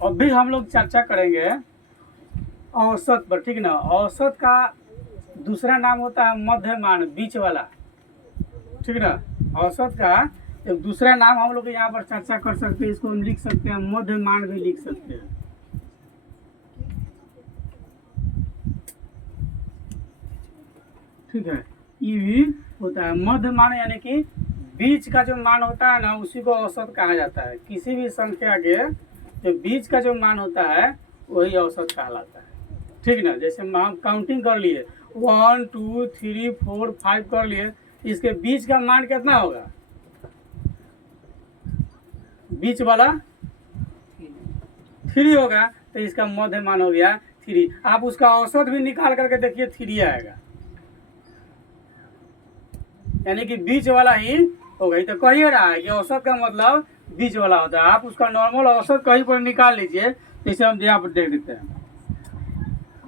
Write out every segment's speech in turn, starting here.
अभी हम लोग चर्चा करेंगे औसत पर, ठीक ना। औसत का दूसरा नाम होता है मध्यमान, बीच वाला, ठीक ना। औसत का एक दूसरा नाम हम लोग यहाँ पर चर्चा कर सकते हैं, इसको हम लिख सकते हैं मध्यमान भी लिख सकते हैं, ठीक है। ये भी होता है मध्यमान, यानी कि बीच का जो मान होता है ना उसी को औसत कहा जाता है। किसी भी संख्या के जो बीच का जो मान होता है वही औसत कहलाता है, ठीक ना। जैसे हम काउंटिंग कर लिए 1 2 3 4 5 कर लिए, इसके बीच का मान कितना होगा? बीच वाला 3 होगा, तो इसका मध्य मान हो गया 3। आप उसका औसत भी निकाल करके देखिए 3 आएगा, यानी कि बीच वाला ही होगा। ये तो कह ही रहा है कि औसत का मतलब बीच वाला होता है। आप उसका नॉर्मल औसत कहीं पर निकाल लीजिए, जैसे हम यहाँ पर देख देते हैं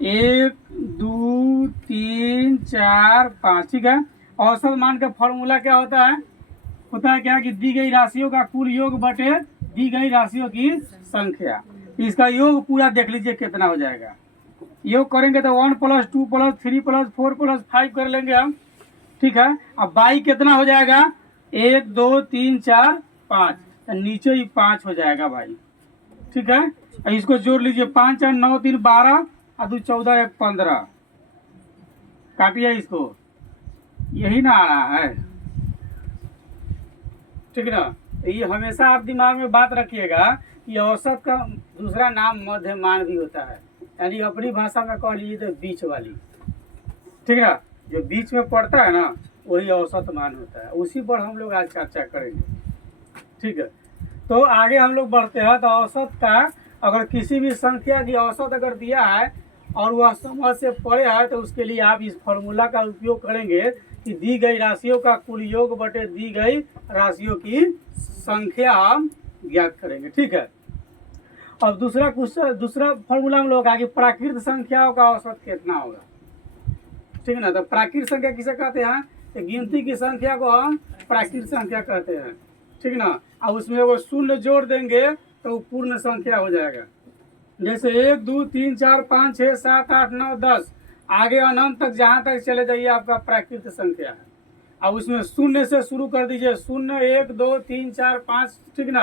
1 2 3 4 5, ठीक है। औसत मान का फॉर्मूला क्या होता है? क्या कि दी गई राशियों का कुल योग बटे दी गई राशियों की संख्या। इसका योग पूरा देख लीजिए कितना हो जाएगा। योग करेंगे तो 1 + 2 + 3 + 4 + 5 कर लेंगे हम, ठीक है। अब बाई कितना हो जाएगा? 1 2 3 4 5, नीचे ही 5 हो जाएगा भाई, ठीक है। इसको जोड़ लीजिए 5 4 9 3 12 और 2 14 1 15, काटिए इसको, यही ना आ रहा है, ठीक ना। ये हमेशा आप दिमाग में बात रखिएगा कि औसत का दूसरा नाम मध्यमान भी होता है, यानी अपनी भाषा में कह लीजिए तो बीच वाली, ठीक ना। जो बीच में पड़ता है ना वही औसत मान होता है, उसी पर हम लोग आज चर्चा करेंगे, ठीक है। तो आगे हम लोग बढ़ते हैं। तो औसत का अगर किसी भी संख्या की औसत अगर दिया है और वह समझ से परे है तो उसके लिए आप इस फॉर्मूला का उपयोग करेंगे कि दी गई राशियों का कुल योग बटे दी गई राशियों की संख्या हम ज्ञात करेंगे, ठीक है। अब दूसरा फॉर्मूला हम लोग कि प्राकृत संख्याओं का औसत कितना होगा, ठीक है ना। तो प्राकृत संख्या किसे कहते हैं? तो गिनती की संख्या को हम प्राकृत संख्या कहते हैं, ठीक ना। अब उसमें वो शून्य जोड़ देंगे तो वो पूर्ण संख्या हो जाएगा। जैसे 1 2 3 4 5 6 7 8 9 10, आगे अनंत तक जहाँ तक चले जाइए आपका प्राकृत संख्या है। अब उसमें शून्य से शुरू कर दीजिए, 0 1 2 3 4 5, ठीक ना।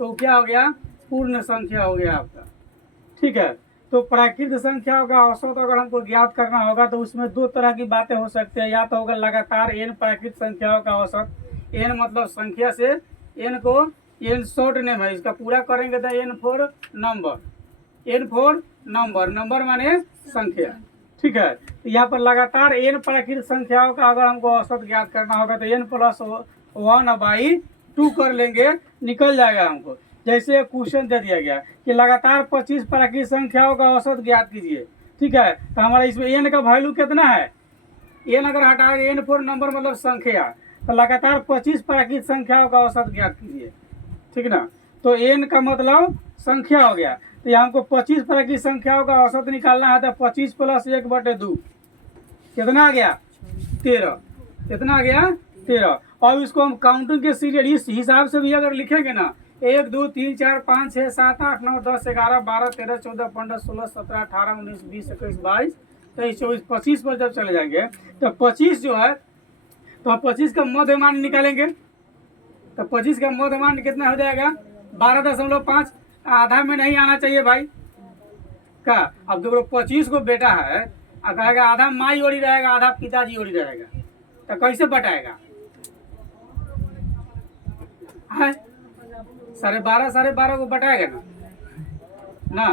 तो क्या हो गया? पूर्ण संख्या हो गया आपका, ठीक है। तो प्राकृत संख्याओं का औसत अगर हमको ज्ञात करना होगा तो उसमें दो तरह की बातें हो सकती है। या तो होगा लगातार n प्राकृत संख्याओं का औसत, n मतलब संख्या से, n को n शॉर्ट नेम है, इसका पूरा करेंगे तो n for number, n for number, number माने संख्या, ठीक है। तो यहाँ पर लगातार n प्राकृत संख्याओं का अगर हमको औसत ज्ञात करना होगा तो n + 1/2 कर लेंगे, निकल जाएगा हमको। जैसे क्वेश्चन दे दिया गया कि लगातार 25 प्राकृत संख्याओं का औसत ज्ञात कीजिए, ठीक है। तो हमारा इसमें n का वैल्यू कितना है? n अगर हटाएंगे, n फॉर नंबर मतलब संख्या, तो लगातार 25 प्राकृत संख्याओं का औसत ज्ञात कीजिए, ठीक ना। तो n का मतलब संख्या हो गया। तो यहाँ हमको 25 प्राकृत संख्याओं का औसत निकालना है, तो 25 + 1/2 कितना आ गया? 13। कितना आ गया? 13। और इसको हम काउंटिंग के सीरियल इस हिसाब से भी अगर लिखेंगे ना, 1 2 3 4 5 6 7 8 9 10 11 12 13 14 15 16 17 18 19 20 21 22 23 24 25 पर जब चले जाएंगे तो 25 जो है, तो हम 25 का मध्यमान निकालेंगे। तो 25 का मध्यमान कितना हो जाएगा? 12.5। आधा में नहीं आना चाहिए भाई का। अब देखो 25 को बेटा है, अब कहेगा आधा माई ओरी रहेगा आधा पिताजी ओरी रहेगा, तो कैसे बटाएगा? है 12.5 को बटाएगा ना।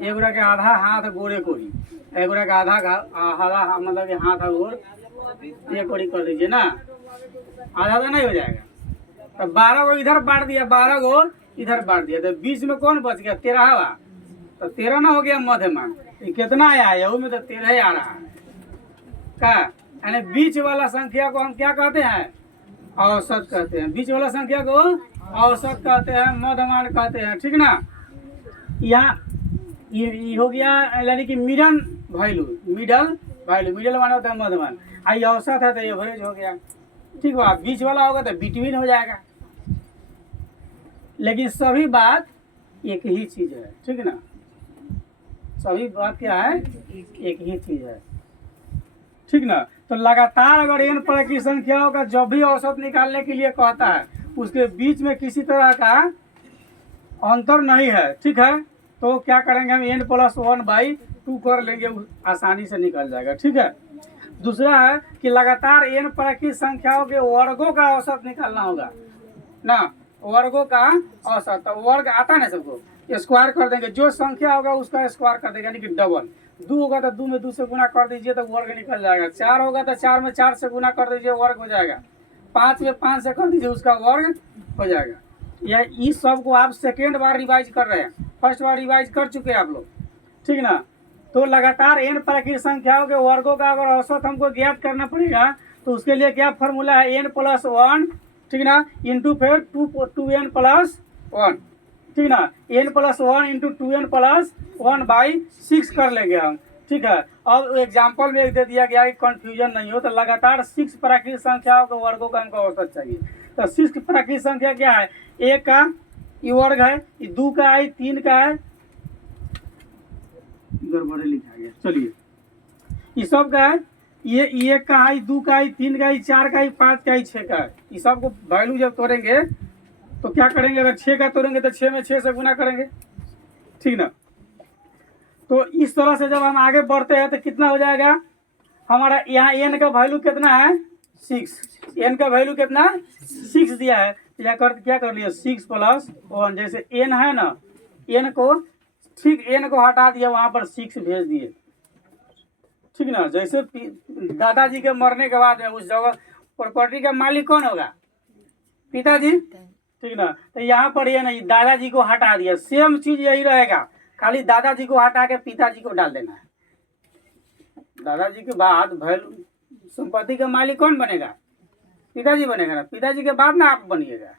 एगोरा के आधा हाथ गोरे कोरी, एगोरा के आधा आधा मतलब कि हाथ गोर ये कोरी कर दीजिए ना, आधा तो नहीं हो जाएगा। तो 12 को इधर बांट दिया, 12 को इधर बांट दिया, तो बीच में कौन बच गया? 13। तो 13 ना हो गया मध्यमान। कितना आया है? यहू में तो 13 ही आ रहा है का, यानी बीच वाला संख्या को हम क्या कहते हैं? औसत कहते हैं। बीच वाला संख्या को औसत कहते हैं, मध्यमान कहते हैं, ठीक ना। यहाँ ये हो गया, यानी कि मिडल वैल्यू, मिडल माना होता है मध्यमान। आई औसत है तो एवरेज हो गया, ठीक है। बीच वाला होगा तो बिटवीन हो जाएगा। लेकिन सभी बात एक ही चीज़ है, ठीक है ना। सभी बात क्या है, एक ही चीज़ है, ठीक ना। तो लगातार अगर n पर की संख्याओं का जब भी औसत निकालने के लिए कहता है उसके बीच में किसी तरह का अंतर नहीं है, ठीक है, तो क्या करेंगे हम n+1/2 कर लेंगे, आसानी से निकल जाएगा, ठीक है। दूसरा है कि लगातार n पर की संख्याओं के वर्गों का औसत निकालना होगा ना, वर्गों का औसत। तो वर्ग आता है ना सबको, स्क्वायर कर देंगे, जो संख्या होगा उसका स्क्वायर कर देंगे, यानी कि डबल। 2 होगा तो 2 में 2 से गुना कर दीजिए तो वर्ग निकल जाएगा। 4 होगा तो 4 में 4 से गुना कर दीजिए, वर्ग हो जाएगा। 5 में 5 से कर दीजिए, उसका वर्ग हो जाएगा। या इस सब को आप सेकेंड बार रिवाइज कर रहे हैं, फर्स्ट बार रिवाइज कर चुके हैं आप लोग, ठीक ना। तो लगातार n प्राकृतिक संख्याओं के वर्गों का अगर औसत हमको ज्ञात करना पड़ेगा तो उसके लिए क्या फॉर्मूला है, n+1, ठीक ना, इंटू फिर 2n+1, ठीक ना। n+1 इंटू 2n+1/6 कर लेंगे हम, ठीक है। अब एग्जाम्पल में एक दे दिया गया कि कन्फ्यूजन नहीं हो, तो लगातार 6 प्राकृतिक संख्याओं के वर्गों का हमको औसत चाहिए। तो 6 प्राकृतिक संख्या क्या है, 1 का ये वर्ग है, 2 का है, 3 का है, गड़बड़े लिखा गया, चलिए ये सब का है, ये 1 का है, 2 का है, 3 का है, 4 का है, 5 का है, 6 का है। ये सब को वैल्यू जब तोड़ेंगे तो क्या करेंगे, अगर 6 का तोड़ेंगे तो 6 में 6 से गुना करेंगे, ठीक ना। तो इस तरह से जब हम आगे बढ़ते हैं तो कितना हो जाएगा हमारा, यहाँ n का वैल्यू कितना है, 6, n का वैल्यू कितना 6 दिया है, क्या कर लिया 6+1, जैसे n है ना, n को ठीक n को हटा दिया, वहाँ पर 6 भेज दिए, ठीक ना। जैसे दादाजी के मरने के बाद उस जगह प्रॉपर्टी का मालिक कौन होगा, पिताजी, ठीक ना। तो यहाँ पर ये नहीं, दादाजी को हटा दिया, सेम चीज यही रहेगा, खाली दादाजी को हटा के पिताजी को डाल देना है। दादाजी के बाद वैल्यू संपत्ति का मालिक कौन बनेगा, पिताजी बनेगा ना, पिताजी के बाद ना आप बनिएगा,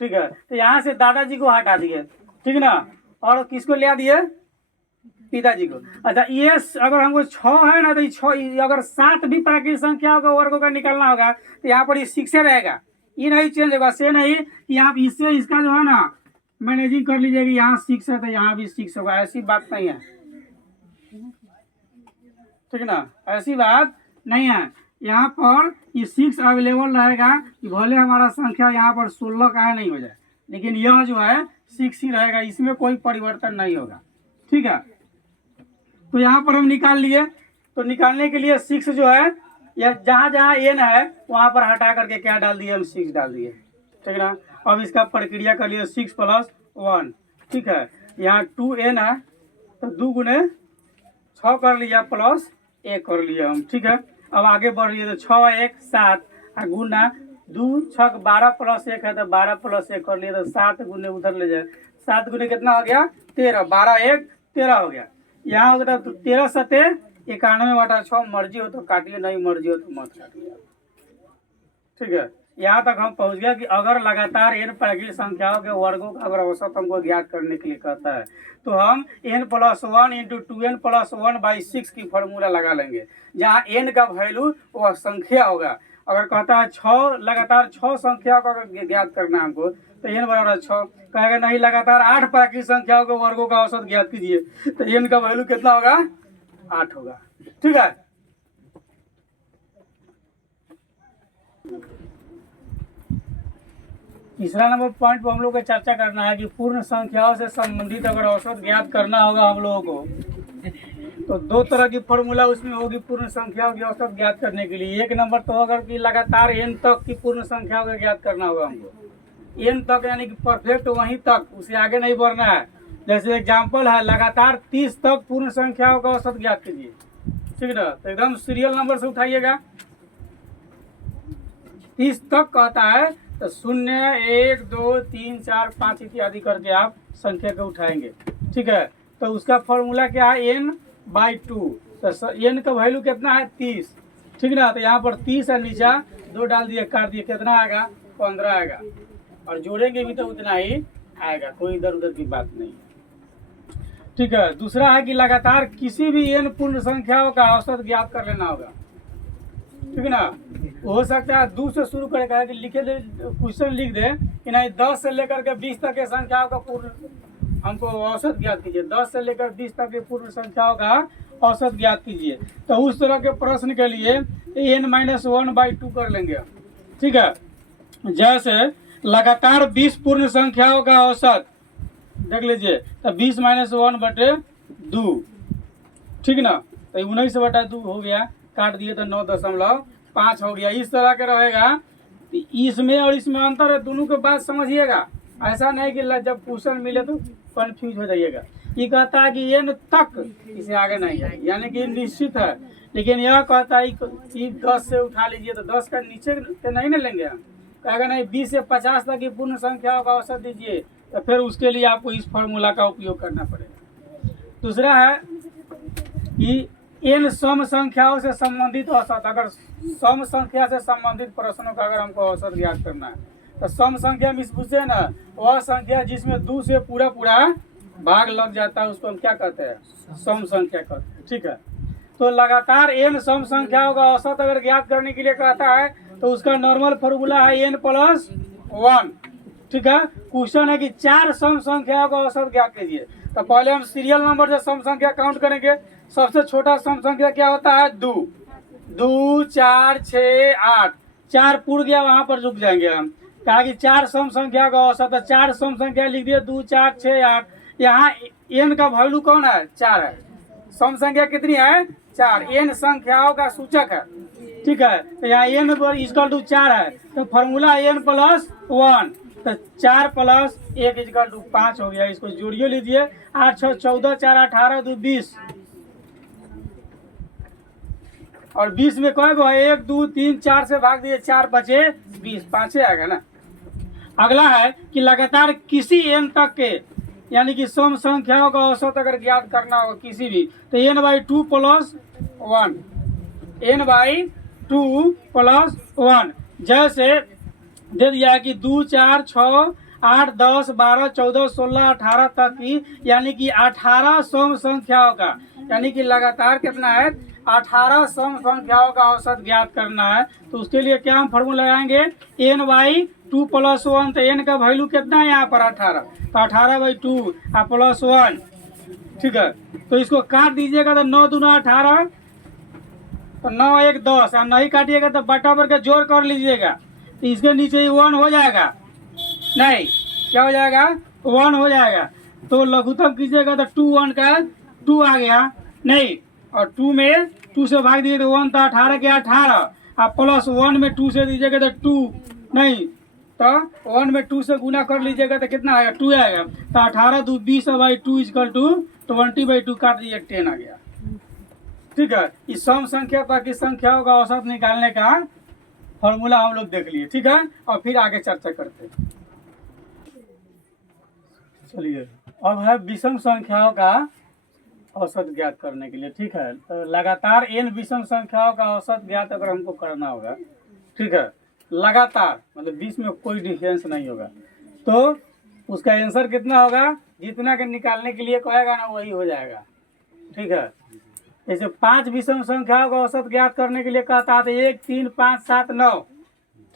ठीक है। तो यहाँ से दादाजी को हटा दिए, ठीक ना, और किसको ले दिए, पिताजी को। अच्छा ये अगर हमको 6 है ना, तो 6 अगर 7 भी प्राकृतिक संख्याओं का वर्गों का निकालना होगा तो यहाँ पर ये 6 रहेगा, ये नहीं चेंज होगा, से नहीं कि आप इससे इसका जो है ना मैनेजिंग कर लीजिए कि यहाँ 6 है तो यहाँ भी 6 होगा, ऐसी बात नहीं है, ठीक ना, ऐसी बात नहीं है। यहाँ पर ये 6 अवेलेबल रहेगा कि भले हमारा संख्या यहाँ पर 16 का है नहीं हो जाए, लेकिन यह जो है 6 ही रहेगा, इसमें कोई परिवर्तन नहीं होगा, ठीक है। तो यहाँ पर हम निकाल लिए, तो निकालने के लिए 6 जो है या जहाँ जहाँ n है वहाँ पर हटा करके क्या डाल दिए, हम 6 डाल दिए, ठीक ना। अब इसका प्रक्रिया कर लिए 6+1, ठीक है। यहाँ 2n है तो 2 गुने 6 कर लिया प्लस 1 कर लिया हम, ठीक है। अब आगे बढ़ रही है तो 6 1 7 गुना 2 6 12 + 1 है तो 12 + 1 कर लिया, तो 7 गुने उधर ले जाए, 7 गुने कितना हो गया 13, 12 1 13 हो गया। यहाँ हो गया तो 13 सते 91/6, मर्जी हो तो काटिए, नहीं मर्जी हो तो मत काटिए, ठीक है। यहाँ तक हम पहुँच गया कि अगर लगातार n प्राकृतिक संख्याओं के वर्गों का अगर औसत हमको ज्ञात करने के लिए कहता है तो हम n+1 इंटू 2n+1/6 की फॉर्मूला लगा लेंगे, जहाँ n का वैल्यू वह संख्या होगा। अगर कहता है 6 लगातार 6 संख्याओं का ज्ञात करना हमको तो n बराबर 6, कहेगा नहीं लगातार 8 प्राकृतिक संख्याओं के वर्गों का औसत ज्ञात कीजिए, तो n का वैल्यू कितना होगा 8 होगा, ठीक है। तीसरा नंबर पॉइंट पर हम लोग को चर्चा करना है कि पूर्ण संख्याओं से संबंधित अगर औसत ज्ञात करना होगा हम लोगों को तो 2 तरह की फॉर्मूला उसमें होगी पूर्ण संख्याओं की औसत ज्ञात करने के लिए। एक नंबर तो अगर कि लगातार n तक की पूर्ण संख्याओं का ज्ञात करना होगा हमको, n तक यानी कि परफेक्ट वहीं तक, उससे आगे नहीं बढ़ना है। जैसे एग्जाम्पल है लगातार 30 तक पूर्ण संख्याओं का औसत ज्ञात कीजिए, ठीक है ना। तो एकदम सीरियल नंबर से उठाइएगा, 30 तक कहता है तो 0 1 2 3 4 5 इत्यादि करके आप संख्या को उठाएंगे, ठीक है। तो उसका फॉर्मूला क्या है n/2, तो n का वैल्यू कितना है 30, ठीक ना। तो यहाँ पर 30 है, नीचा 2 डाल दिए, काट दिए, कितना आएगा 15 आएगा, और जोड़ेंगे भी तो उतना ही आएगा, कोई इधर उधर की बात नहीं, ठीक है। दूसरा है कि लगातार किसी भी n पूर्ण संख्याओं का औसत ज्ञात कर लेना होगा, ठीक है ना। हो सकता है 2 से शुरू करेगा कि लिखे दे, क्वेश्चन लिख दे कि नहीं 10 से लेकर के 20 तक के संख्याओं का पूर्ण हमको औसत ज्ञात कीजिए, 10 से लेकर 20 तक के पूर्ण संख्याओं का औसत ज्ञात कीजिए। तो उस तरह के प्रश्न के लिए n-1/2 कर लेंगे हम, ठीक है। जैसे लगातार 20 पूर्ण संख्याओं का औसत देख लीजिए, तो 20-1/2, ठीक ना। तो 19/2 हो गया, काट दिए तो 9.5 हो गया। इस तरह के रहेगा। इसमें और इसमें अंतर है, दोनों के बात समझिएगा। ऐसा नहीं कि जब क्वेश्चन मिले तो कंफ्यूज हो जाइएगा। ये कहता है कि n तक, इसे आगे नहीं है, यानी कि निश्चित है। लेकिन यह कहता है कि 10 से उठा लीजिए, तो 10 का नीचे से नहीं ना लेंगे हम। कहेगा नहीं 20 से 50 तक की पूर्ण संख्याओं का औसत दीजिए, तो फिर उसके लिए आपको इस फॉर्मूला का उपयोग करना पड़ेगा। दूसरा है कि n सम संख्याओं से संबंधित औसत। अगर सम संख्या से संबंधित प्रश्नों का अगर हमको औसत ज्ञात करना है, तो सम संख्या में पूछे ना, वह संख्या जिसमें 2 से पूरा भाग लग जाता है उसको हम क्या कहते हैं, सम संख्या कहते हैं, ठीक है। तो लगातार n सम संख्याओं का औसत अगर ज्ञात करने के लिए कहता है तो उसका नॉर्मल फॉर्मूला है n+1, ठीक है। क्वेश्चन है कि 4 सम संख्याओं का औसत ज्ञात कीजिए। तो पहले हम सीरियल नंबर से सम संख्या काउंट करेंगे। सबसे छोटा सम संख्या क्या होता है, 2, 2, 4, 6, 8, 4 पूर्ण गया, वहां पर रुक जाएंगे हम। कहा कि 4 सम संख्या का औसत है, 4 सम संख्या लिख दिए, 2, 4, 6, 8। यहाँ n का वैल्यू कौन है, 4 है। सम संख्या कितनी है, 4, n संख्याओं का सूचक है, ठीक है। तो यहाँ n=4 है, तो फॉर्मूला n+1, तो 4 + 1 = 5 हो गया। इसको जोड़िए लीजिए, 8, 6, 14, 4, 18, 2, 20, और 20 में कौन है, 1, 2, 3, 4 से भाग दिए, 4 बचे 20, 5 आएगा ना। अगला है कि लगातार किसी n तक के यानी कि सम संख्याओं का औसत अगर ज्ञात करना हो किसी भी, तो n/2 + 1, n/2 + 1। जैसे दे दिया कि 2, 4, 6, 8, 10, 12, 14, 16, 18 तक की, यानी कि 18 सम संख्याओं का, यानी कि लगातार कितना है, 18 सम संख्याओं का औसत ज्ञात करना है। तो उसके लिए क्या हम फॉर्मूला लगाएंगे, n/2 + 1। तो n का वैल्यू कितना है यहाँ पर 18, तो 18/2 +1, ठीक है। तो इसको काट दीजिएगा, तो 9 दूना 18, तो 9 1 10, और नहीं काटिएगा तो बटा पर के जोड़ कर लीजिएगा, तो इसके नीचे ही 1 हो जाएगा, नहीं क्या हो जाएगा, 1 हो जाएगा। तो लघुत्तम कीजिएगा तो 2 1 का 2 आ गया, नहीं, और 2 में 2 से भाग दिए तो 1, तो 18 के 18, आप +1 में 2 से दीजिएगा तो 2, नहीं, तो 1 में 2 से गुना कर लीजिएगा तो कितना आएगा, 2 आएगा। तो 18 2 20/2 = 20/2, काट दीजिए, 10 आ गया, ठीक है। इस सम संख्या तक की संख्याओं का औसत निकालने का फॉर्मूला हम लोग देख लिए, ठीक है। और फिर आगे चर्चा करते हैं। चलिए, अब है विषम संख्याओं का औसत ज्ञात करने के लिए, ठीक है। तो लगातार n विषम संख्याओं का औसत ज्ञात अगर हमको करना होगा, ठीक है, लगातार मतलब बीच में कोई डिफरेंस नहीं होगा, तो उसका आंसर कितना होगा, जितना के निकालने के लिए कहेगा ना वही हो जाएगा, ठीक है। जैसे 5 विषम संख्याओं का औसत ज्ञात करने के लिए कहता है 1, 3, 5, 7, 9,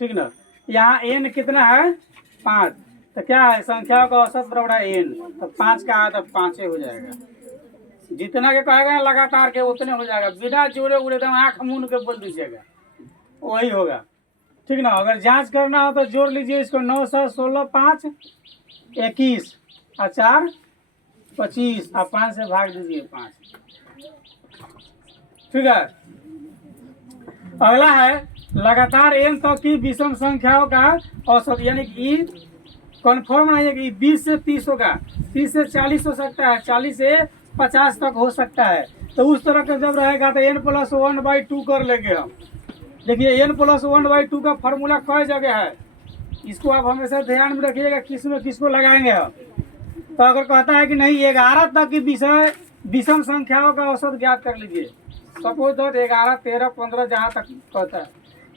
ठीक ना। यहाँ n कितना है, 5, तो क्या है, संख्याओं का औसत बराबर है n, तो 5 का है तो 5 हो जाएगा। जितना के कहेगा लगातार के उतने हो जाएगा, बिना जोड़े उड़े एकदम आँख मूंद के बोल दीजिएगा, वही होगा, ठीक ना। अगर जांच करना हो तो जोड़ लीजिए इसको, 9 7 16 5 21 और 4 25 और 5 से भाग दीजिए 5, ठीक है। अगला है लगातार n तक की विषम संख्याओं का औसत, यानी कि कन्फर्म नहीं है कि 20 से 30 होगा, 30 से 40 हो सकता है, 40 से 50 तक हो सकता है। तो उस तरह का जब रहेगा तो n+1/2 कर लेंगे हम। देखिए n+1/2 का फॉर्मूला कई जगह है, इसको आप हमेशा ध्यान में रखिएगा, किस में किसको लगाएंगे हम। तो अगर कहता है कि नहीं 11 तक की विषम संख्याओं का औसत ज्ञात कर लीजिए, सपोज तो 11 13 15 जहाँ तक कहता है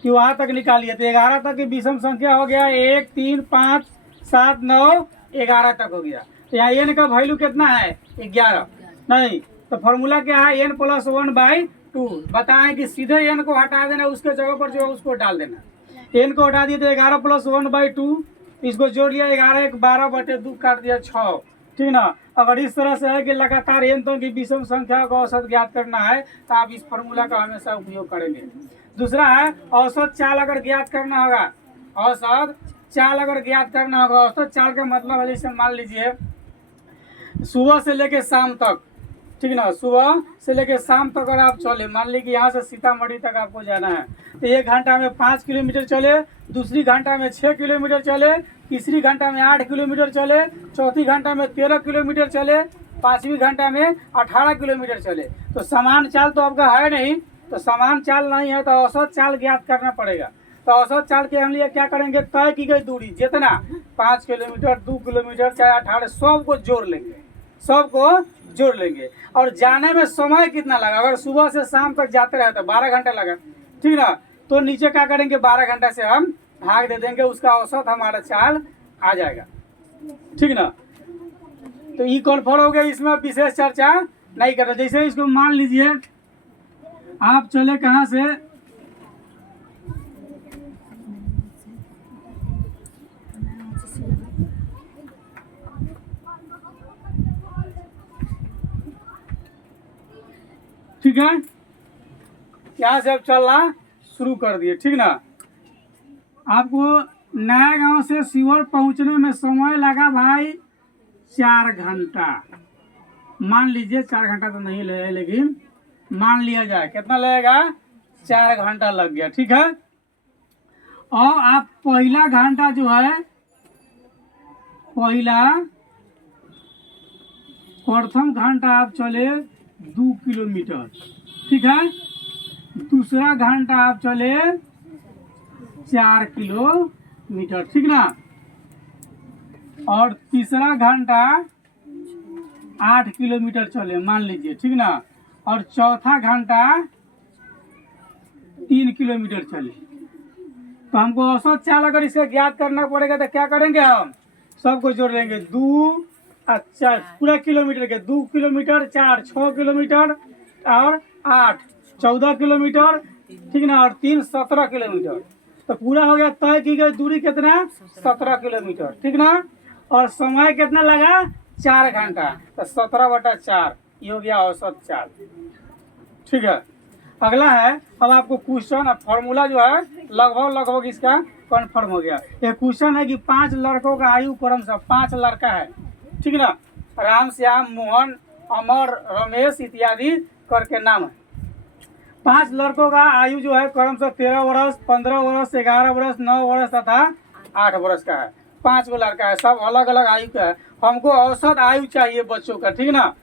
कि वहाँ तक निकालिए, तो 11 तक की विषम संख्या हो गया 1 3 5 7 9 11 तक हो गया। तो यहाँ n का वैल्यू कितना है, 11, नहीं, तो फॉर्मूला क्या है, n+1/2। बताएं कि सीधे n को हटा देना, उसके जगह पर जो है उसको डाल देना। n को हटा दिए तो 11 + 1/2, इसको जोड़ लिया, 11 1 12/2 काट दिया 6, ठीक ना। अगर इस तरह से है कि लगातार एन तक की विषम संख्या का औसत ज्ञात करना है तो आप इस फॉर्मूला का हमेशा उपयोग करेंगे। दूसरा है औसत चाल अगर ज्ञात करना होगा, औसत चाल अगर ज्ञात करना होगा, औसत चाल का मतलब है जैसे मान लीजिए सुबह से लेके शाम तक, ठीक ना, सुबह से लेके शाम तक अगर आप चले, मान लीजिए यहाँ से सीतामढ़ी तक आपको जाना है तो 1 घंटा में 5 किलोमीटर चले, दूसरी घंटा में 6 किलोमीटर चले, तीसरी घंटा में 8 किलोमीटर चले, चौथी घंटा में 13 किलोमीटर चले, पाँचवीं घंटा में 18 किलोमीटर चले। तो समान चाल तो आपका है नहीं, तो समान चाल नहीं है तो औसत चाल ज्ञात करना पड़ेगा। तो औसत चाल के हम लिए क्या करेंगे, तय की गई दूरी जितना 5 किलोमीटर, 2 किलोमीटर, चाहे 18, सबको जोड़ लेंगे, सबको जोड़ लेंगे। और जाने में समय कितना लगा, अगर सुबह से शाम तक जाते रहे तो 12 घंटा लगा, ठीक ना। तो नीचे क्या करेंगे, 12 घंटा से हम भाग दे देंगे, उसका औसत हमारा चाल आ जाएगा, ठीक ना। तो ये कन्फर्म हो गया, इसमें विशेष चर्चा नहीं करना। जैसे इसको मान लीजिए आप चले कहाँ से, ठीक है, यहाँ से अब चलना शुरू कर दिए, ठीक ना। आपको नया गांव से शिवहर पहुंचने में समय लगा भाई 4 घंटा, मान लीजिए 4 घंटा तो नहीं लगे, लेकिन मान लिया जाए कितना लगेगा, 4 घंटा लग गया, ठीक है। और आप पहला घंटा जो है, प्रथम घंटा आप चले 2 किलोमीटर, ठीक है। दूसरा घंटा आप चले 4 किलोमीटर, ठीक ना। और तीसरा घंटा 8 किलोमीटर चले मान लीजिए, ठीक ना। और चौथा घंटा 3 किलोमीटर चले। तो हमको औसत चाल अगर इसे ज्ञात करना पड़ेगा तो क्या करेंगे, हम सबको जोड़ लेंगे, 2 अच्छा पूरा किलोमीटर के 2 किलोमीटर, 4 6 किलोमीटर, और 8 14 किलोमीटर, ठीक ना। और 3 17 किलोमीटर। तो पूरा हो गया, तय की गई दूरी कितना, 17 किलोमीटर, ठीक ना। और समय कितना लगा, 4 घंटा, तो 17/4 ये हो गया औसत चाल, ठीक है। अगला है, अब आपको क्वेश्चन, अब फॉर्मूला जो है लगभग इसका कन्फर्म हो गया। ये क्वेश्चन है कि 5 लड़कों का आयु क्रम से, 5 लड़का है, ठीक ना, राम, श्याम, मोहन, अमर, रमेश इत्यादि करके नाम है। 5 लड़कों का आयु जो है क्रम से 13 वर्ष, 15 वर्ष, 11 वर्ष, 9 वर्ष तथा 8 वर्ष का है। 5 गो लड़का है, सब अलग अलग आयु का है। हमको औसत आयु चाहिए बच्चों का, ठीक ना।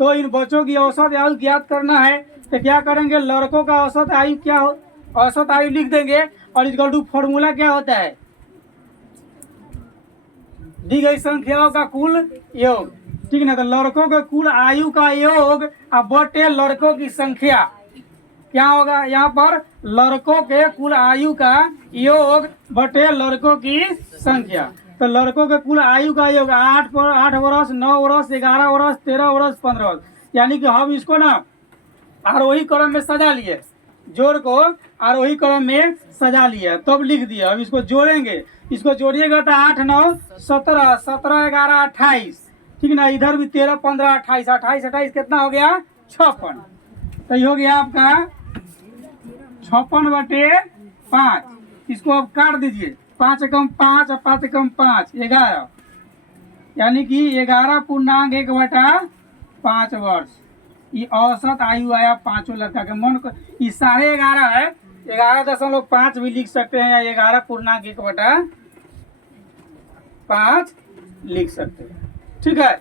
तो इन बच्चों की औसत आयु ज्ञात करना है तो क्या करेंगे, लड़कों का औसत आयु क्या हो, औसत आयु लिख देंगे, और इसका फॉर्मूला क्या होता है, दी गई संख्याओं का कुल योग, ठीक ना। तो लड़कों के कुल आयु का योग अब बटे लड़कों की संख्या, क्या होगा यहाँ पर, लड़कों के कुल आयु का योग बटे लड़कों की संख्या। तो लड़कों के कुल आयु का योग 8 वर्ष, 9 वर्ष, 11 वर्ष, 13 वर्ष, 15 वर्ष। यानी कि हम इसको ना आरोही क्रम में सजा लिए, जोड़ को आरोही क्रम में सजा लिया, तब लिख दिया। अब इसको जोड़ेंगे, इसको जोड़िएगा तो 8 9 17, 17 11 28, ठीक ना। इधर भी 13 15 28, 28 28 कितना हो गया, 56। तो ये हो गया आपका 56/5। इसको अब काट दीजिए, 5 एकम 5 और 5 एकम 5 11, यानी कि 11.1/5 वर्ष। ये औसत आयु आया 5 लड़का के। मन को ये 11.5 है, 11.5 भी लिख सकते हैं, या 11.1/5 लिख सकते हैं, ठीक है।